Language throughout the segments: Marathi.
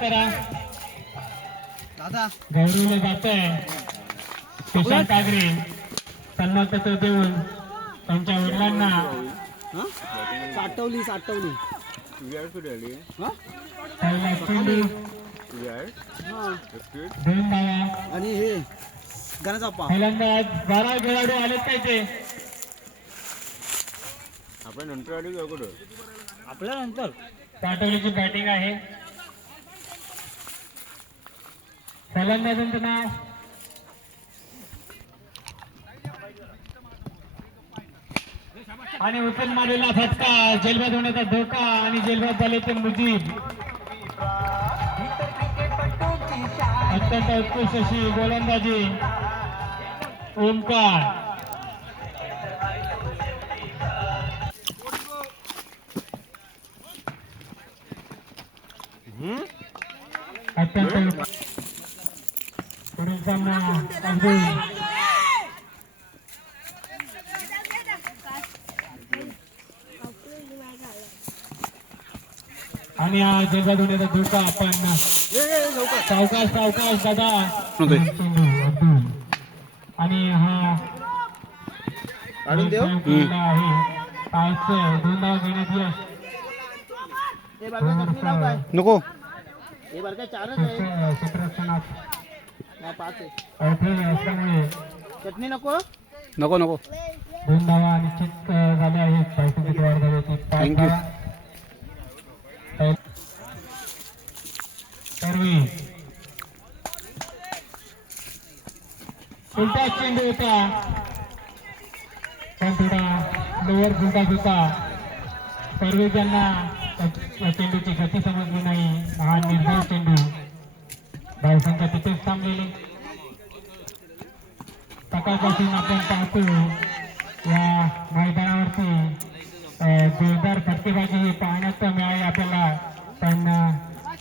करा गौरवलं जात आहे. किशन कागरे सन्मानपत्र देऊन त्यांच्या वडिलांना साठवली पहिला चेंडू दोन धावा आणि हे गणाचा पहिल्यांदा 12 खेळाडू आलेच पाहिजे. आपण नंतर आली जाऊ कुठं आपल्या नंतर पाटोलीची बॅटिंग आहे. फलंदाजांचं नाव आणि उचल मारलेला फटका जेलबाद होण्याचा धोका आणि जेलबाद झाले ते मुजीब. अत्यंत उत्कृष्ट अशी गोलंदाजी ओमकार. अत्यंत पुढील सामना अब्दुल आणि हा जेलबाद होण्याचा धोका. आपण सावकाश सावकाश दादा अब्दुल आणि हा काढून देऊ आहे. आज 2 धावा घेण्यात यश. नको हे बरं काय 4च आहे क्षेत्ररक्षणात नाही 5 आहे अडथळे असल्यामुळे चटणी नको नको 2 धावा निश्चित झाल्या आहेत. धावसंख्येत वाढ झाली होती 5 धावा. सर्वी उलटा चेंडू होता पण थोडा लोअर फुलटाच होता. सर्वे ज्यांना चेंडूची गती समजली नाही. हा निर्धाव चेंडू. धावसंख्या तिथेच थांबलेली. सकाळपासून आपण पाहतो या मैदानावरती जोरदार फटकेबाजी पाहण्यात मिळाली आपल्याला. पण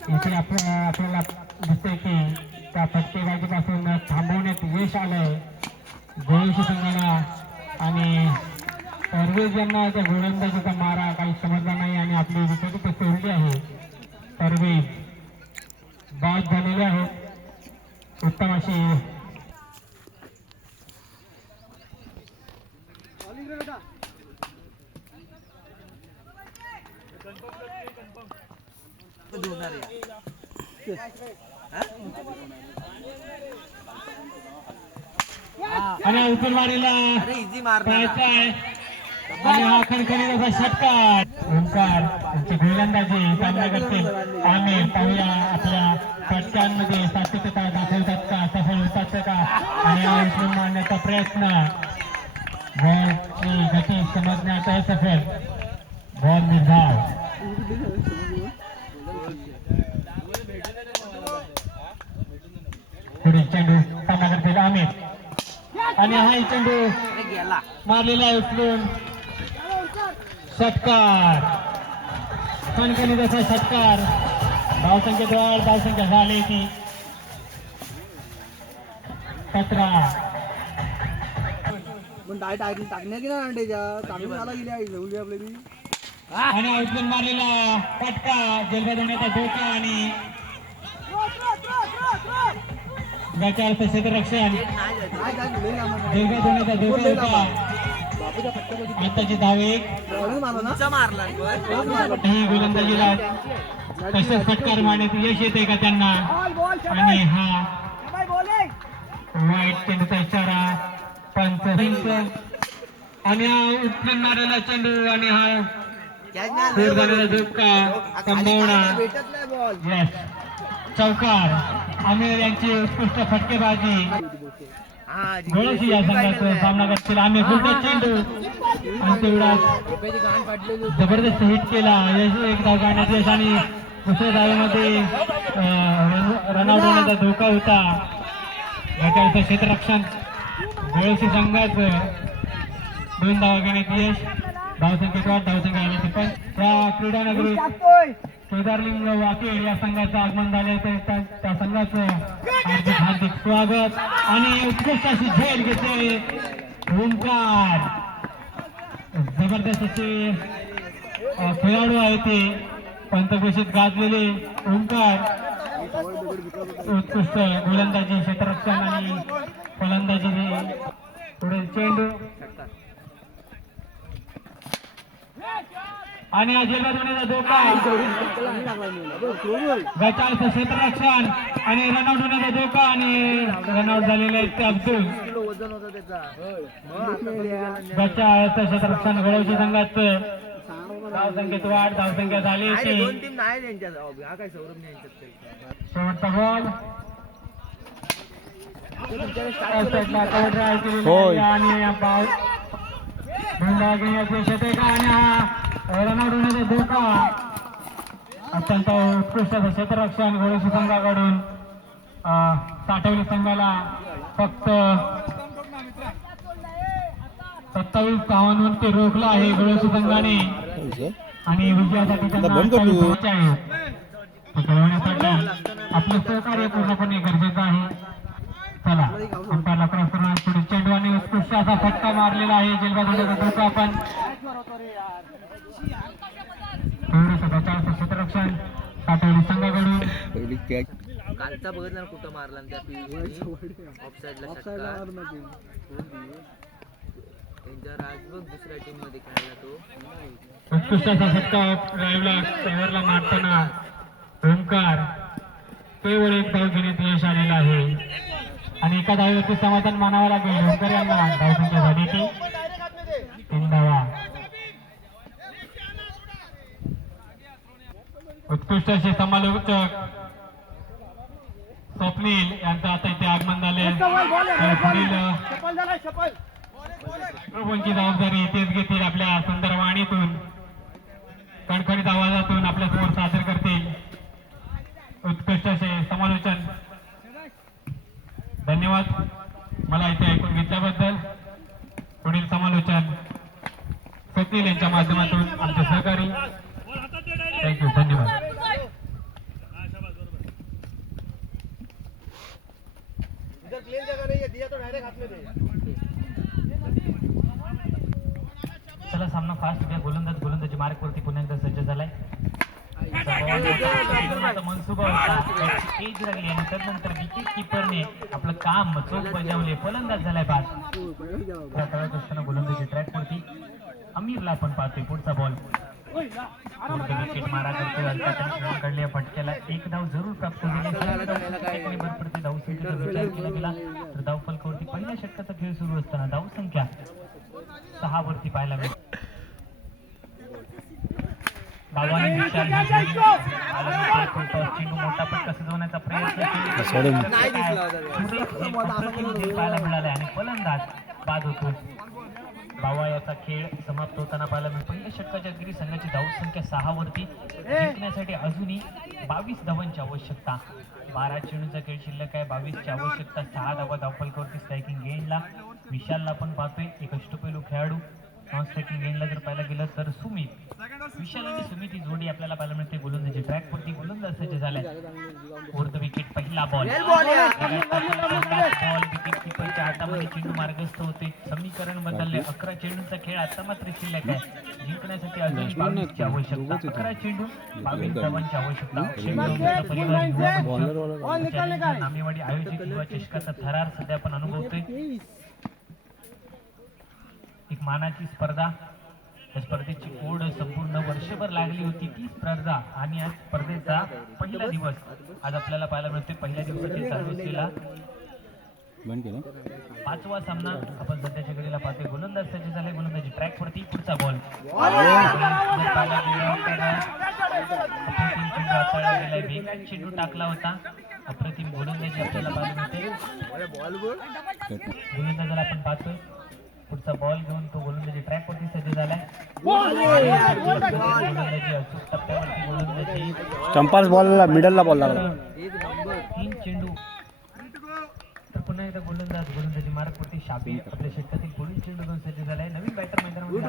इथे आपल्याला दिसतंय की त्या फटकेबाजीपासून थांबवण्यात यश आलंय गोलशी संघाला. आणि सर्वेज यांना त्या गोलंदाजीचा मारा काही समजला नाही आणि आपली विकेट इथे सोडली आहे. सर्वेज बाद झालेले आहेत. उत्तम अशी आणि उचलवाडीला पाहायचा आहे आणि हा खणखणीत असा षटकार. ओंकार त्यांची गोलंदाजी सामना करतील. आम्ही पाहूया आपल्या फटक्यांमध्ये सात्विकता दाखवतात का, सफल होतात का. आणि हा उचलून मारण्याचा प्रयत्न बॉलची गती समजण्यात असफल. बॉल निर्धाव. पुढील चेंडू सामना करतील आमिर आणि हा चेंडू मारलेला आहे उचलून. षटकार खणखणीत असा षटकार. धावसंख्येत वाढ. धावसंख्या झाली ती 17. पण टाकण्या की ना अंड्याच्या चांगली मला गेली आहे जेवली आपली. आणि उचलून मारलेला फटका जेलबाद होण्याचा धोका आणि गटार क्षेत्ररक्षण जेलबाद होण्याचा धोका होता. आताची धाव 1. ही गोलंदाजीला तसेच फटकार मारण्यात यश येते का त्यांना. आणि हा वाईट चेंडूचा इशारा पंच. आणि हा उचलून मारलेला चेंडू आणि हा दूर झालेला धोका संभावना. यस चौकार. आमिर यांची उत्कृष्ट फटकेबाजी. गोळशी या संघाचा सामना करतील. आम्ही पुढचा चेंडू आणि तेवढा जबरदस्त हिट केला. एक धाव काढण्यात यश आणि दुसऱ्या धावेमध्ये रनआउट होण्याचा धोका होता. गटाचं क्षेत्ररक्षण गोळशी संघाचं 2 धावा घेण्यात यश. धावसंख्येत वाढ. धावसंख्या आली पण त्या क्रीडानगरी केदारलिंग वाकेड या संघाचं आगमन झाले. त्या संघाचं हार्दिक हार्दिक स्वागत. आणि उत्कृष्ट अशी झेल घेते ओंकार. जबरदस्त असे खेळाडू आहे ते पंचघोषित गाजलेले ओंकार. उत्कृष्ट गोलंदाजी, क्षेत्ररक्षण आणि फलंदाजी. पुढे चेंडू आणि अजिबात होण्याचा धोका. गटाचं क्षेत्ररक्षण आणि रनआउट होण्याचा धोका आणि रनआउट झालेले आहेत ते अब्दुल. वजन होतं त्याचा गटाचं क्षेत्ररक्षण घडवशी संघात धावसंख्येत वाढ. धावसंख्या झाली दोन टीम नाही त्यांच्यात. हा काय सौरभ नाही यांच्यात. शेवटचा बॉल रनआउट होण्याचा धोका. अत्यंत उत्कृष्ट क्षेत्ररक्षण घोडेशी संघाकडून. साठवली संघाला फक्त 27 धावांवरती रोखला आहे घोडेशी संघाने आणि विजयासाठी त्यांना 28 धावांचे आहे. खेळवण्यासाठी आपलं सहकार्य पूर्णपणे गरजेचं आहे. चला अंपायरला क्रॉस करून पुढे चेंडू आणि उत्कृष्ट असा फटका मारलेला आहे. जेलबाजूला धोका. आपण थोडंसं बचावचं क्षेत्ररक्षण साठवली संघाकडून. कालचा बघितला कुठं मारला त्या ऑफसाईडला षटकार. राजभोग दुसऱ्या टीम मध्ये खेळला तो. उत्कृष्ट असा फटका ड्राईव्हला कव्हरला मारताना ओंकार केवळ एक धाव घेण्यात यश आलेला आहे आणि एका धावेवरती समाधान मानावं लागेल. ओंकार यांना धावसंख्या झाली ती 3 धावा. उत्कृष्ट असे समालोचक स्वप्नील यांचं आता इथे आगमन झाले. पुढील जबाबदारी तेच घेतील. आपल्या सुंदर वाणीतून कणखणीत आवाजातून आपल्या समोर सादर करतील. उत्कृष्ट असे समालोचन. धन्यवाद मला इथे ऐकून घेतल्याबद्दल. पुढील समालोचन स्वप्नील यांच्या माध्यमातून आमचे सहकारी. थँक्यू. धन्यवाद. चला सामना फास्ट घ्या. गोलंदाजी मार्कवरती पुन्हा एकदा सज्ज झालाय. मनसुबा होता एज लागली आणि त्यानंतर विकेट किपरने आपलं काम चोख बजावले. फलंदाज झालाय बाद. तळत असताना गोलंदाजी ट्रॅकवरती अमीरला आपण पाहतोय. पुढचा बॉल विकेट मारा करतोय. काढल्या फटक्याला एक धाव जरूर प्राप्त झाली. भरपडते धावसंख्येचा विचार केला गेला तर धावफलकावरती पहिल्या षटकाचा खेळ सुरू असताना धावसंख्या 6 वरती पाहायला मिळते. चेंडू मोठा फटका सजवण्याचा प्रयत्न पाहायला मिळाला आणि फलंदाज बाद होतो. बावा याचा खेळ समाप्त होताना पाहायला मिळतो. पहिल्या षटकाच्या अखेरी संघाची धावसंख्या 6 वरती. जिंकण्यासाठी अजूनही 22 धावांची आवश्यकता. 12 चेंडूचा खेळ शिल्लक आहे. 22ची आवश्यकता. 6 धावा धावफलकावरती. स्ट्रायकिंग गेंडला विशालला आपण पाहतोय. एक अष्टपैलू खेळाडू. नॉन स्ट्रायकिंग गेंडला जर पाहायला गेलं तर सुमित. विशाल आणि सुमित ही जोडी आपल्याला पाहायला मिळते. गोलंदाजी ट्रॅकवरती गोलंदाज सज्ज झालाय. फोर्थ विकेट पहिला बॉल. विकेट किपरच्या हातामध्ये चेंडू मार्गस्थ होते. समीकरण बदलले. 11 चेंडूचा खेळ आता मात्र शिल्लक आहे. जिंकण्यासाठी अजून 22ची आवश्यकता. 11 चेंडू 22 धावांची आवश्यकता. नामेवाडी आयोजित युवा चषकाचा थरार सध्या आपण अनुभवतोय. एक मानाची स्पर्धा. त्या स्पर्धेची ओढ संपूर्ण वर्षभर लागली होती. ती स्पर्धा आणि आज स्पर्धेचा पहिला दिवस आज आपल्याला पाहायला मिळते. पहिल्या दिवसाची चालू असलेला 5वा सामना आपण सध्याच्या घडीला पाहतोय. गोलंदाज सज्ज झाले. गोलंदाजी ट्रॅकवरती. पुढचा बॉल वेगात चेंडू टाकला होता. अप्रतिम गोलंदाजी आपल्याला पाहायला मिळते. गोलंदाजाला आपण पाहतोय. पुढचा बॉल घेऊन तो गोलंदाजी ट्रॅकवरती सज्ज झालाय. गोलंदाजी अचूक टप्प्यावरती गोलंदाजी. स्टंपास बॉलला मिडलला बॉल लागला. 3 चेंडू. तर पुन्हा एकदा गोलंदाजी मार्कवरती. शाबी आपल्या षटकातील पुढील चेंडू घेऊन सज्ज झालाय. नवीन बॅटर मैदानामध्ये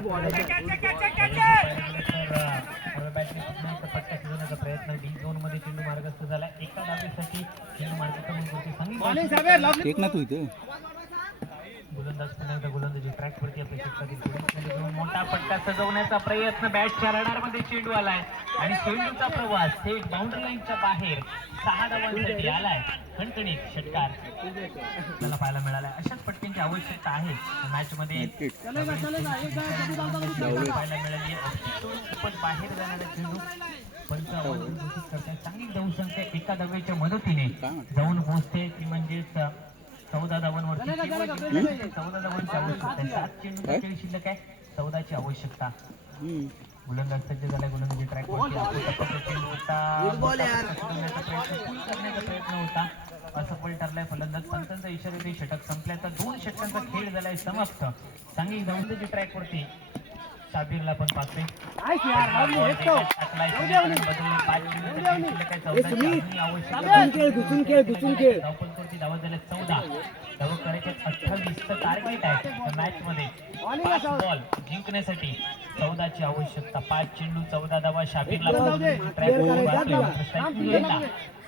बॅटरी पुन्हा एकदा फटका शिजवण्याचा प्रयत्न. डी झोन मध्ये चेंडू मार्गस्थ झालाय. एका धावेसाठी चेंडू मार्ग करून सांगितलं. गोलंदाज पुन्हा एकदा गोलंदाजी ट्रॅक वरती आपल्या क्षेत्रातील पुढील चेंडू घेऊन मोठा फटका सजवण्याचा प्रयत्न बॅटच्या रडारमध्ये चेंडू आलाय आणि चेंडूचा प्रवास थेट बाउंड्री लाईनच्या बाहेर 6 धावांसाठी आलाय. खणखणीत षटकार आपल्याला पाहायला मिळालाय. अशाच फटक्यांची आवश्यकता आहे मॅच मध्ये पाहायला मिळाली. खूपच बाहेर जाणारा चेंडू पंच घोषित करतात. चांगली धावसंख्या एका धावेच्या मदतीने जाऊन पोहोचते ती म्हणजेच 14 धावांवरती 14 धावांची आवश्यकता आहे. 7 चेंडू शिल्लक आहे. 14 ची आवश्यकता. गोलंदाज सज्ज झालाय. गोलंदाजी ट्रॅक वरती चेंडू होता करण्याचा प्रयत्न होता. असफल ठरलाय. फलंदाज पंचांचा इशारा देत षटक संपल्याचा 2 षटकांचा खेळ झालाय समाप्त. चांगली गोलंदाजी ट्रॅक वरती शाबीरला पण पाहतोय. धावा झाल्या 14. धावा करायचे 28 टार्गेट आहे मॅच मध्ये. 5 बॉल जिंकण्यासाठी 14 ची आवश्यकता. 5 चेंडू 14 धावा. शाबीरला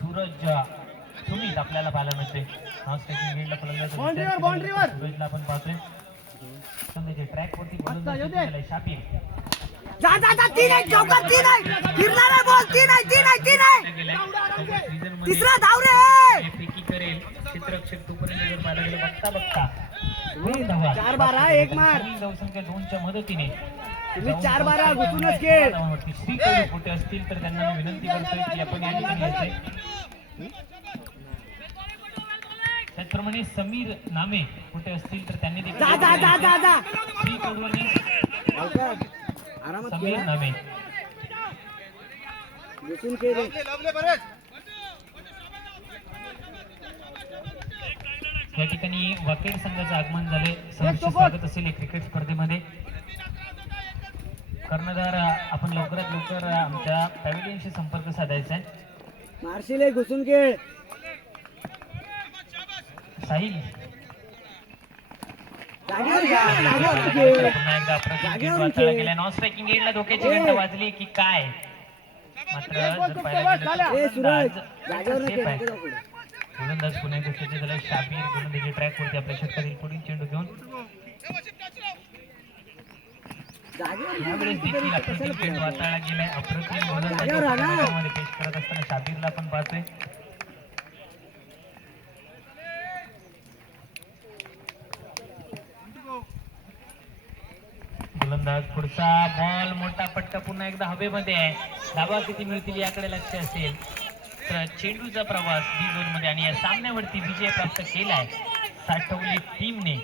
सूरज सुमित आपल्याला पाहायला मिळते. सूरजला आपण पाहतोय. ट्रॅक वरती शाबीर करेल क्षेत्ररक्षक तोपर्यंत पाहायला गेलं बघता 2 च्या मदतीने कुठे असतील तर त्यांना मी विनंती करतोय की आपण या ठिकाणी यायचंय. त्याचप्रमाणे समीर नामे कुठे असतील तर त्यांनी देखील समीर नामे या ठिकाणी वाकेड संघाचं आगमन झाले. सहर्ष स्वागत असेल या क्रिकेट स्पर्धेमध्ये. कर्णधार आपण लवकरात लवकर आमच्या पॅव्हिलियनशी संपर्क साधायचा आहे. मार्शिले घुसून खेळ. साहिल गेल्या नॉन स्ट्रायकिंग एंडला धोक्याची घंटा वाजली की काय. मात्र गोलंदाज पुन्हा एकदा सज्ज झाला. शाबीर गोलंदाजी ट्रॅक वरती आपल्या षटकातील पुढील चेंडू घेऊन यावेळेस देखील अप्रतिम चेंडू हाताळला गेलाय. अप्रतिम गोलंदाजी पेश करत असताना शाबीरला आपण पाहतोय. गोलंदाज पुढचा बॉल मोठा फटका पुन्हा एकदा हवेमध्ये आहे. धावा किती मिळतील याकडे लक्ष असेल तर चेंडूचा प्रवास बी झोन मध्ये आणि या सामन्यावरती विजय प्राप्त केलाय साठवली टीमने.